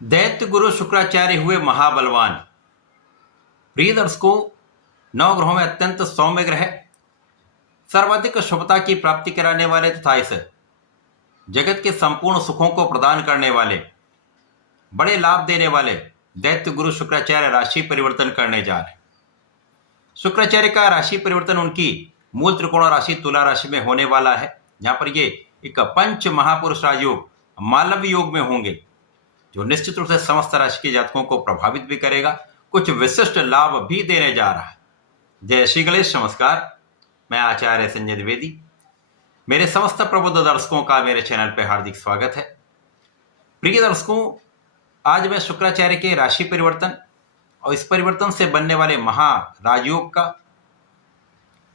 दैत्य गुरु शुक्राचार्य हुए महाबलवान। प्रिय दर्शकों, नवग्रहों में अत्यंत सौम्य ग्रह, सर्वाधिक शुभता की प्राप्ति कराने वाले तथा इस जगत के संपूर्ण सुखों को प्रदान करने वाले, बड़े लाभ देने वाले दैत्य गुरु शुक्राचार्य राशि परिवर्तन करने जा रहे हैं। शुक्राचार्य का राशि परिवर्तन उनकी मूल त्रिकोण राशि तुला राशि में होने वाला है, जहां पर ये एक पंच महापुरुष राजयोग मालव्य योग में होंगे, जो निश्चित रूप से समस्त राशि के जातकों को प्रभावित भी करेगा, कुछ विशिष्ट लाभ भी देने जा रहा है। जय श्री गणेश। नमस्कार, मैं आचार्य संजय द्विवेदी। मेरे समस्त प्रबुद्ध दर्शकों का मेरे चैनल पर हार्दिक स्वागत है। प्रिय दर्शकों, आज मैं शुक्राचार्य के राशि परिवर्तन और इस परिवर्तन से बनने वाले महा राजयोग का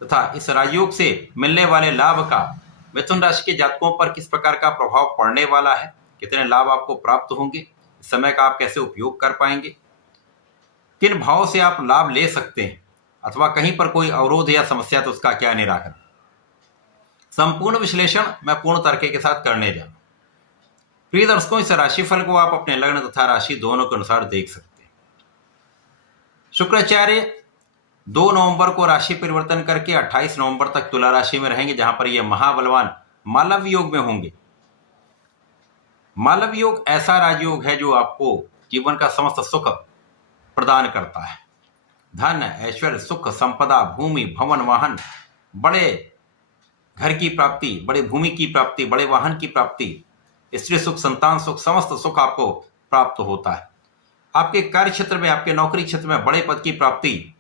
तथा इस राजयोग से मिलने वाले लाभ का मिथुन राशि के जातकों पर किस प्रकार का प्रभाव पड़ने वाला है, कितने लाभ आपको प्राप्त होंगे, इस समय का आप कैसे उपयोग कर पाएंगे, किन भावों से आप लाभ ले सकते हैं, अथवा कहीं पर कोई अवरोध या समस्या तो उसका क्या निराकरण, संपूर्ण विश्लेषण मैं पूर्ण तर्क के साथ करने जा रहा हूं। प्रिय दर्शकों, इस राशिफल को आप अपने लग्न तथा राशि दोनों के अनुसार देख सकते हैं। शुक्राचार्य 2 नवंबर को राशि परिवर्तन करके 28 नवंबर तक तुला राशि में रहेंगे, जहां पर यह महाबलवान मालव्य योग में होंगे। मालव्य योग ऐसा राजयोग है जो आपको जीवन का समस्त सुख प्रदान करता है। धन, ऐश्वर्य, सुख, संपदा, भूमि, भवन, वाहन, बड़े घर की प्राप्ति, बड़े भूमि की प्राप्ति, बड़े वाहन की प्राप्ति, स्त्री सुख, संतान सुख, समस्त सुख आपको प्राप्त होता है। आपके कार्य क्षेत्र में, आपके नौकरी क्षेत्र में बड़े पद की प्राप्ति,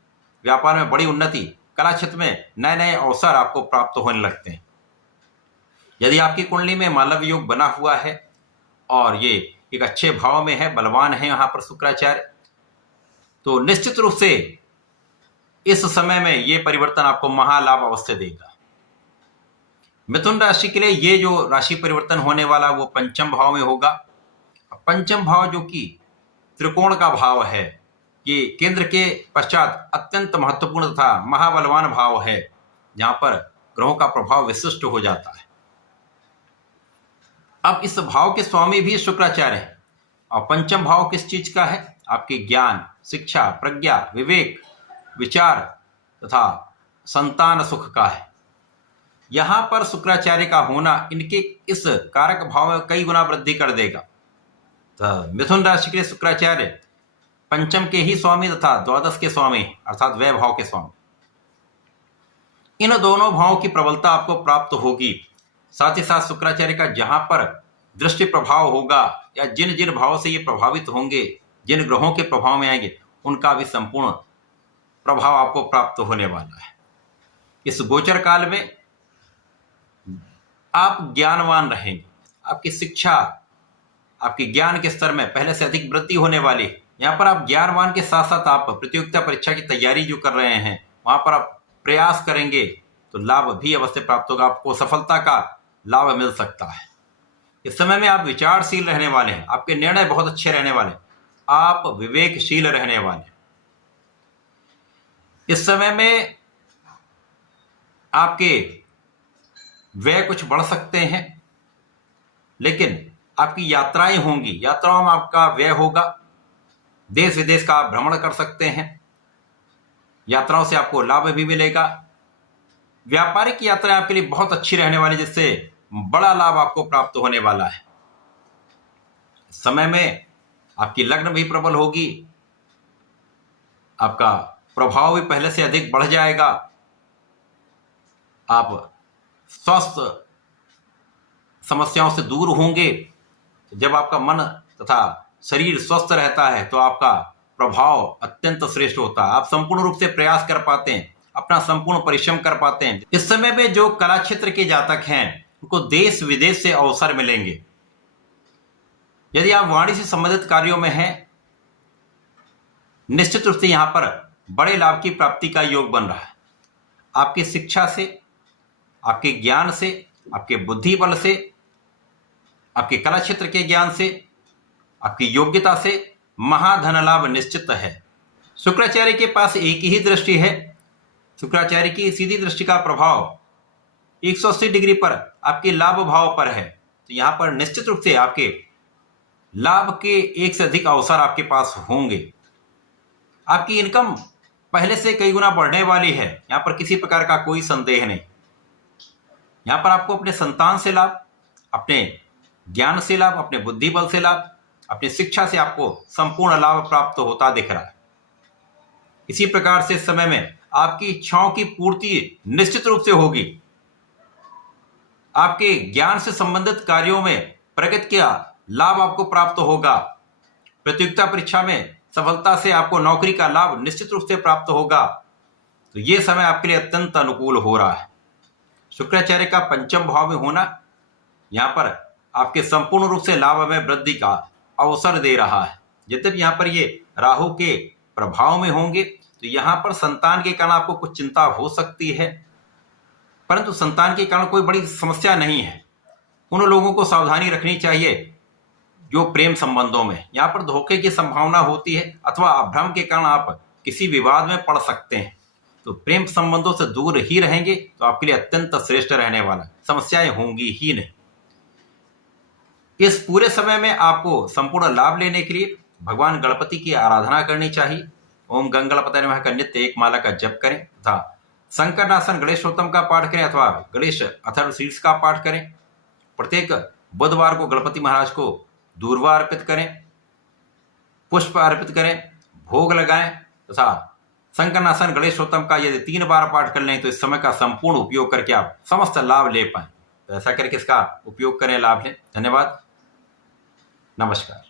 व्यापार में बड़ी उन्नति, कला क्षेत्र में नए नए अवसर आपको प्राप्त होने लगते हैं। यदि आपकी कुंडली में मालव्य योग बना हुआ है और ये एक अच्छे भाव में है, बलवान है यहाँ पर शुक्राचार्य, तो निश्चित रूप से इस समय में ये परिवर्तन आपको महालाभ अवश्य देगा। मिथुन राशि के लिए ये जो राशि परिवर्तन होने वाला वो पंचम भाव में होगा। पंचम भाव जो कि त्रिकोण का भाव है, ये केंद्र के पश्चात अत्यंत महत्वपूर्ण तथा महाबलवान भाव है, जहां पर ग्रहों का प्रभाव विशिष्ट हो जाता है। अब इस भाव के स्वामी भी शुक्राचार्य है। और पंचम भाव किस चीज का है? आपके ज्ञान, शिक्षा, प्रज्ञा, विवेक, विचार तथा संतान सुख का है। यहां पर शुक्राचार्य का होना इनके इस कारक भाव में कई गुना वृद्धि कर देगा। तो मिथुन राशि के लिए शुक्राचार्य पंचम के ही स्वामी तथा द्वादश के स्वामी अर्थात व्यय भाव के स्वामी। इन दोनों भावों की प्रबलता आपको प्राप्त होगी। साथ ही साथ शुक्राचार्य का जहां पर दृष्टि प्रभाव होगा या जिन जिन भावों से ये प्रभावित होंगे, जिन ग्रहों के प्रभाव में आएंगे, उनका भी संपूर्ण प्रभाव आपको प्राप्त होने वाला है। इस गोचर काल में आप ज्ञानवान रहेंगे। आपकी शिक्षा, आपके ज्ञान के स्तर में पहले से अधिक वृद्धि होने वाली है। यहाँ पर आप ज्ञानवान के साथ साथ आप प्रतियोगिता परीक्षा की तैयारी जो कर रहे हैं, वहां पर आप प्रयास करेंगे तो लाभ भी अवश्य प्राप्त होगा। आपको सफलता का लाभ मिल सकता है। इस समय में आप विचारशील रहने वाले हैं, आपके निर्णय बहुत अच्छे रहने वाले हैं, आप विवेकशील रहने वाले हैं। इस समय में आपके व्यय कुछ बढ़ सकते हैं, लेकिन आपकी यात्राएं होंगी, यात्राओं में आपका व्यय होगा। देश विदेश का आप भ्रमण कर सकते हैं, यात्राओं से आपको लाभ भी मिलेगा। व्यापारिक यात्राएं आपके लिए बहुत अच्छी रहने वाली, जिससे बड़ा लाभ आपको प्राप्त होने वाला है। समय में आपकी लग्न भी प्रबल होगी, आपका प्रभाव भी पहले से अधिक बढ़ जाएगा। आप स्वास्थ्य समस्याओं से दूर होंगे। जब आपका मन तथा शरीर स्वस्थ रहता है तो आपका प्रभाव अत्यंत श्रेष्ठ होता है। आप संपूर्ण रूप से प्रयास कर पाते हैं, अपना संपूर्ण परिश्रम कर पाते हैं। इस समय में जो कला क्षेत्र के जातक हैं, उनको देश विदेश से अवसर मिलेंगे। यदि आप वाणी से संबंधित कार्यों में हैं, निश्चित रूप से यहां पर बड़े लाभ की प्राप्ति का योग बन रहा है। आपकी शिक्षा से, आपके ज्ञान से, आपके बुद्धि बल से, आपके कला क्षेत्र के ज्ञान से, आपकी योग्यता से महाधन लाभ निश्चित है। शुक्राचार्य के पास एक ही दृष्टि है। शुक्राचार्य की सीधी दृष्टि का प्रभाव 180 डिग्री पर आपके लाभ भाव पर है। तो यहां पर निश्चित रूप से आपके लाभ के एक से अधिक अवसर आपके पास होंगे। आपकी इनकम पहले से कई गुना बढ़ने वाली है, यहां पर किसी प्रकार का कोई संदेह नहीं। यहां पर आपको अपने संतान से लाभ, अपने ज्ञान से लाभ, अपने बुद्धि बल से लाभ, अपनी शिक्षा से आपको संपूर्ण लाभ प्राप्त होता दिख रहा है। इसी प्रकार से इस समय में आपकी इच्छाओं की पूर्ति निश्चित रूप से होगी। आपके ज्ञान से संबंधित कार्यों में प्रगति का लाभ आपको प्राप्त होगा। प्रतियोगिता परीक्षा में सफलता से आपको नौकरी का लाभ निश्चित रूप से प्राप्त होगा। तो यह समय आपके लिए अत्यंत अनुकूल हो रहा है। शुक्राचार्य का पंचम भाव में होना यहां पर आपके संपूर्ण रूप से लाभ में वृद्धि का अवसर दे रहा है। यद्यपि यहां पर ये राहु के प्रभाव में होंगे तो यहां पर संतान के कारण आपको कुछ चिंता हो सकती है, परंतु संतान के कारण कोई बड़ी समस्या नहीं है। उन लोगों को सावधानी रखनी चाहिए जो प्रेम संबंधों में, यहां पर धोखे की संभावना होती है अथवा अभ्रम के कारण आप किसी विवाद में पड़ सकते हैं। तो प्रेम संबंधों से दूर ही रहेंगे तो आपके लिए अत्यंत श्रेष्ठ रहने वाला, समस्याएं होंगी ही नहीं। इस पूरे समय में आपको संपूर्ण लाभ लेने के लिए भगवान गणपति की आराधना करनी चाहिए। ओम गंग गणपतये नमः का नित्य एक माला का जप करें तथा संकटनाशन गणेशोत्तम का पाठ करें अथवा गणेश अथर्व शीर्ष का पाठ करें। प्रत्येक बुधवार को गणपति महाराज को दूर्वा अर्पित करें, पुष्प अर्पित करें, भोग लगाएं तथा संकटनाशन गणेशोत्तम का यदि 3 बार पाठ कर लें तो इस समय का संपूर्ण उपयोग करके आप समस्त लाभ ले पाएं। तो ऐसा करके इसका उपयोग करें, लाभ लें। धन्यवाद, नमस्कार।